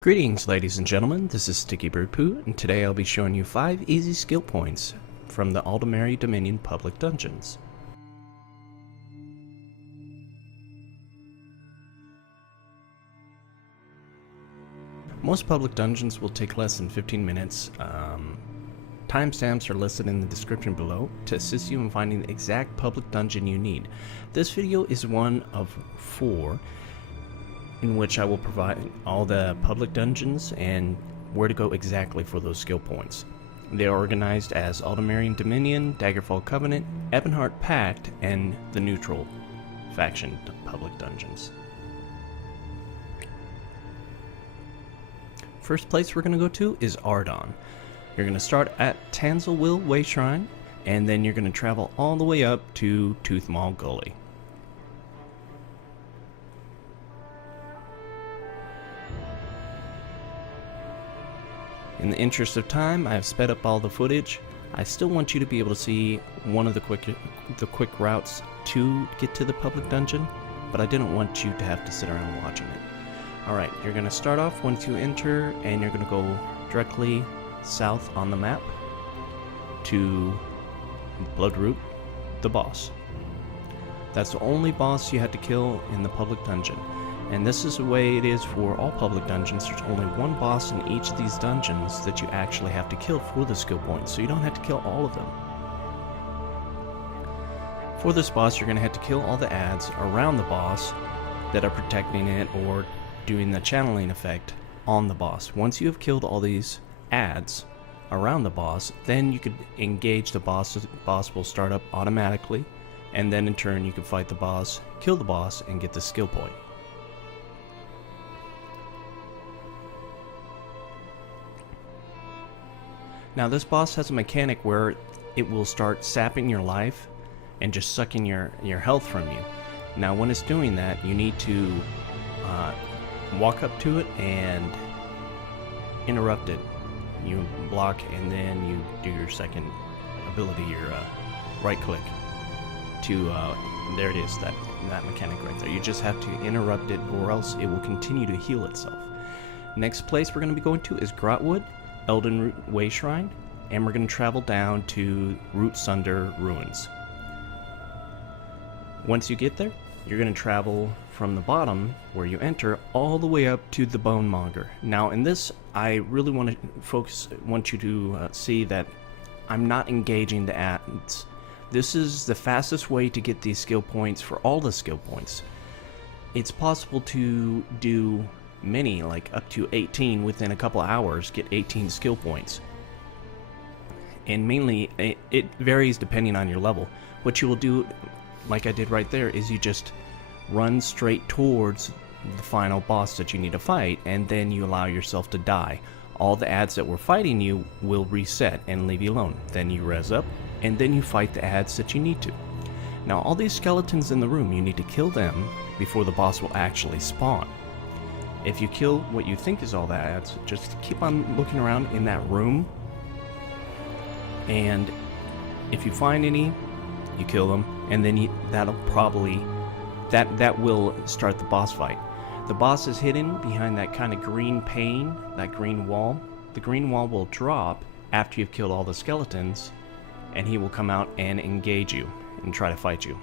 Greetings, ladies and gentlemen, this is Sticky Bird Poo, and today I'll be showing you 5 easy skill points from the Aldmeri Dominion public dungeons. Most public dungeons will take less than 15 minutes. Timestamps are listed in the description below to assist you in finding the exact public dungeon you need. This video is one of 4 in which I will provide all the public dungeons and where to go exactly for those skill points. They are organized as Aldmeri Dominion, Daggerfall Covenant, Ebonheart Pact, and the Neutral faction public dungeons. First place we're going to go to is Ardon. You're going to start at Tanzelwil Way Shrine, and then you're going to travel all the way up to Toothmaul Gully. In the interest of time, I have sped up all the footage. I still want you to be able to see one of the quick routes to get to the public dungeon, but I didn't want you to have to sit around watching it. Alright, you're going to start off once you enter, and you're going to go directly south on the map to Bloodroot, the boss. That's the only boss you had to kill in the public dungeon. And this is the way it is for all public dungeons. There's only one boss in each of these dungeons that you actually have to kill for the skill points, so you don't have to kill all of them. For this boss, you're going to have to kill all the ads around the boss that are protecting it or doing the channeling effect on the boss. Once you have killed all these ads around the boss, then you could engage the boss. The boss will start up automatically, and then in turn you can fight the boss, kill the boss, and get the skill point. Now this boss has a mechanic where it will start sapping your life and just sucking your health from you. Now when it's doing that, you need to walk up to it and interrupt it. You block and then you do your second ability, your right click to, there it is, that mechanic right there. You just have to interrupt it or else it will continue to heal itself. Next place we're going to be going to is Grotwood, Eldenroot Way Shrine, and we're going to travel down to Sunder Ruins. Once you get there, you're going to travel from the bottom where you enter all the way up to the Bone Monger. Now in this, I really want you to see that I'm not engaging the ads. This is the fastest way to get these skill points for all the skill points. It's possible to do many, like up to 18 within a couple hours, get 18 skill points. And mainly, it varies depending on your level. What you will do, like I did right there, is you just run straight towards the final boss that you need to fight, and then you allow yourself to die. All the ads that were fighting you will reset and leave you alone. Then you res up, and then you fight the ads that you need to. Now all these skeletons in the room, you need to kill them before the boss will actually spawn. If you kill what you think is all the ads, just keep on looking around in that room, and if you find any, you kill them, and then that'll probably that will start the boss fight. The boss is hidden behind that kind of green pane, that green wall. The green wall will drop after you've killed all the skeletons, and he will come out and engage you and try to fight you.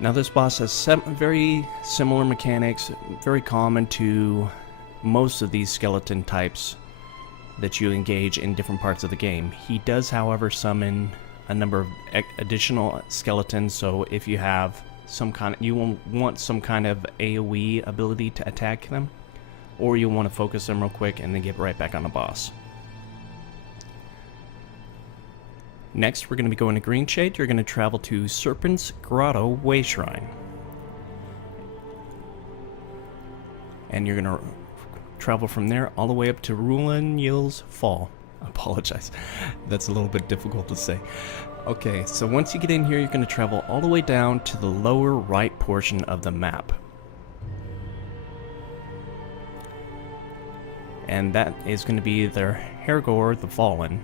Now this boss has very similar mechanics, very common to most of these skeleton types that you engage in different parts of the game. He does, however, summon a number of additional skeletons, so if you have you will want some kind of AoE ability to attack them, or you'll want to focus them real quick and then get right back on the boss. Next, we're going to be going to Greenshade. You're going to travel to Serpent's Grotto Way Shrine. And you're going to travel from there all the way up to Rulanyil's Fall. I apologize. That's a little bit difficult to say. Okay, so once you get in here, you're going to travel all the way down to the lower right portion of the map. And that is going to be the Hergor the Fallen.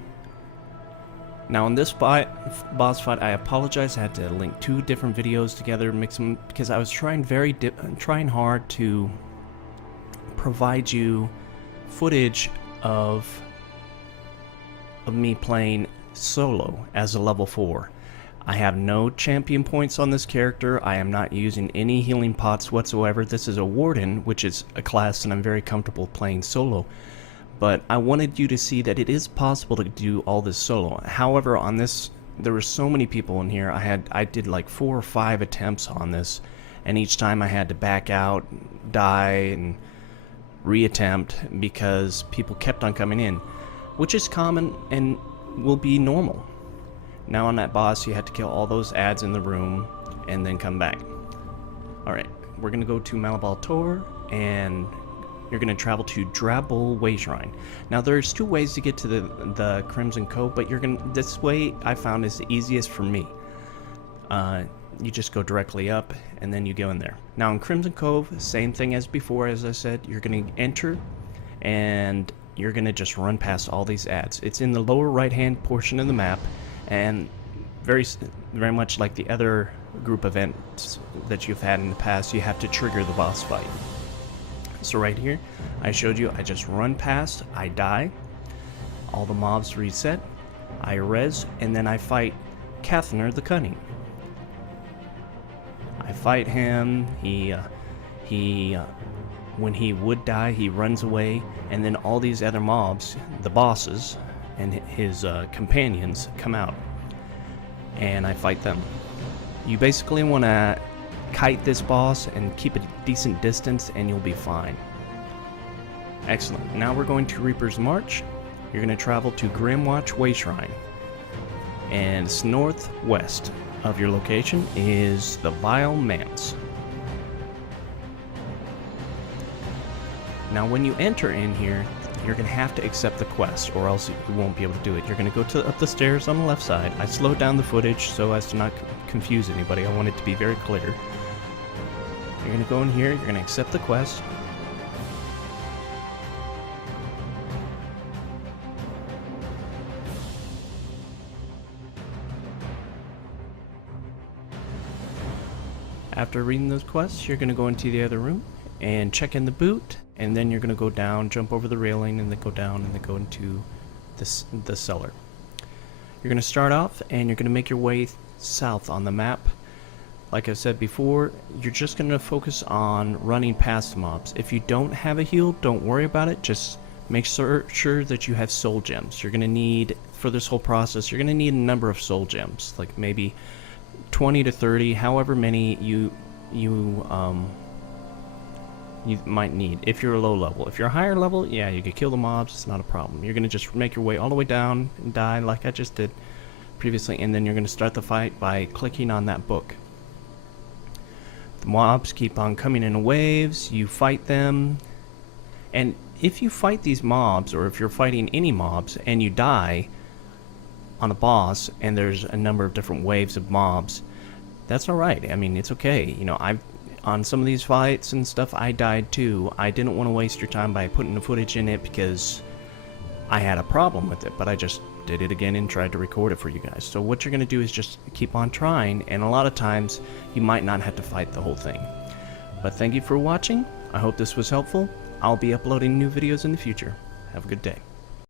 Now in this boss fight, I apologize, I had to link 2 different videos together, mix them, because I was trying hard to provide you footage of me playing solo as a level 4. I have no champion points on this character. I am not using any healing pots whatsoever. This is a warden, which is a class that I'm very comfortable playing solo. But I wanted you to see that it is possible to do all this solo. However, on this, there were so many people in here. I did like 4 or 5 attempts on this, and each time I had to back out, die, and reattempt because people kept on coming in, which is common and will be normal. Now on that boss, you had to kill all those ads in the room and then come back. Alright, we're going to go to Malabal Tor, and you're going to travel to Drabble Way Shrine. Now there's 2 ways to get to the Crimson Cove, but this way I found is the easiest for me. You just go directly up and then you go in there. Now in Crimson Cove, same thing as before. As I said, you're going to enter and you're going to just run past all these ads. It's in the lower right hand portion of the map, and very much like the other group events that you've had in the past, you have to trigger the boss fight. So right here, I showed you, I just run past, I die, all the mobs reset, I res, and then I fight Kathner the Cunning. I fight him, when he would die, he runs away, and then all these other mobs, the bosses, and his companions come out, and I fight them. You basically want to kite this boss and keep a decent distance, and you'll be fine. Excellent. Now we're going to Reaper's March. You're going to travel to Grimwatch Way Shrine, and it's northwest of your location is the Vile Manse. Now when you enter in here, you're going to have to accept the quest, or else you won't be able to do it. You're going to go up the stairs on the left side. I slowed down the footage so as to not confuse anybody. I want it to be very clear. You're going to go in here, you're going to accept the quest. After reading those quests, you're going to go into the other room and check in the boot, and then you're going to go down, jump over the railing, and then go down, and then go into the cellar. You're going to start off, and you're going to make your way south on the map. Like I said before, you're just going to focus on running past the mobs. If you don't have a heal, don't worry about it. Just make sure that you have soul gems. You're going to need, for this whole process, you're going to need a number of soul gems, like maybe 20 to 30, however many you might need if you're a low level. If you're a higher level, yeah, you can kill the mobs, it's not a problem. You're going to just make your way all the way down and die like I just did previously, and then you're going to start the fight by clicking on that book. The mobs keep on coming in waves, you fight them, and if you fight these mobs, or if you're fighting any mobs and you die on a boss and there's a number of different waves of mobs, that's alright. I mean, it's okay. You know, on some of these fights and stuff, I died too. I didn't want to waste your time by putting the footage in it because I had a problem with it, but I just did it again and tried to record it for you guys. So what you're going to do is just keep on trying, and a lot of times you might not have to fight the whole thing. But thank you for watching. I hope this was helpful. I'll be uploading new videos in the future. Have a good day.